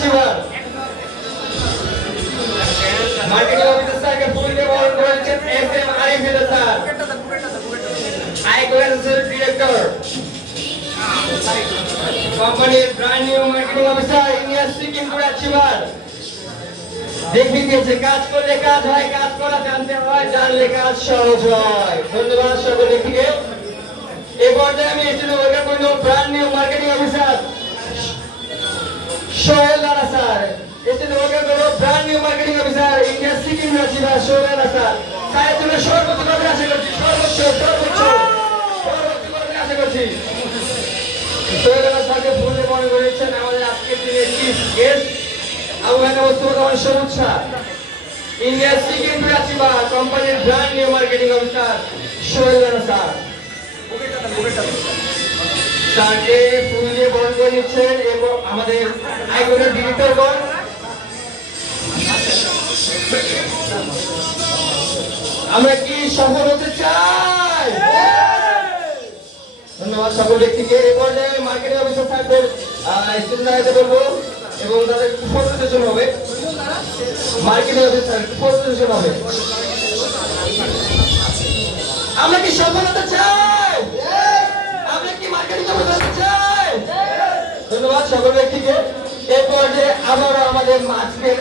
রাচিবার marketing officer স্যারকে ফুল দিয়ে বরণ করেছেন FM আরিফ স্যার আইকোয়েন্সের ডিরেক্টর কোম্পানির ব্র্যান্ড নিউ মার্কেটিং অফিসার ইনিয়াস সিকিম রাচিবার দেখবি দিয়েছে কাজ করলে কাজ হয়, কাজ করা জানতে হয়, জানলে কাজ সহজ হয়। ধন্যবাদ সকলকে। এই পর্যায়ে আমি এসে ওয়েলকাম করব brand new marketing officer Sohel Rana sir. এসে ওয়েলকাম করব brand new marketing officer India সিকিম রাচিবা সোহেল রানা স্যার। স্যারের জন্য সর্বোচ্চ করবে আশা করছি, সর্বোচ্চ করবে আশা করছি। সোহেল রানা স্যারকে ফুলে মনে করেছেন আমাদের আজকের দিনের চিফ গেস্ট ইন্ডিয়া সিকিম রাচিবা কোম্পানির brand new marketing officer Sohel Rana sir স্যারকে ফুল দিয়ে বরণ করে নিচ্ছেন এবং আমাদের আইকনের ডিরেক্টরগণ আমরা কি সফল হতে চাই? ধন্যবাদ সকল ব্যক্তিকে। এই পর্যায়ে মার্কেটিং অফিসার স্যারদের স্টুডেন্ট দাঁড়াতে বলবো এবং তাদের ফটো সেশন হবে। মার্কেটিং অফিসার ফটো সেশন হবে। আমরা কি সফল হতে চাই? আমরা কি মার্কেটিং অফিসার হতে চাই? ধন্যবাদ সকল ব্যক্তিকে। এই পর্যায়ে আবারও আমাদের আজকের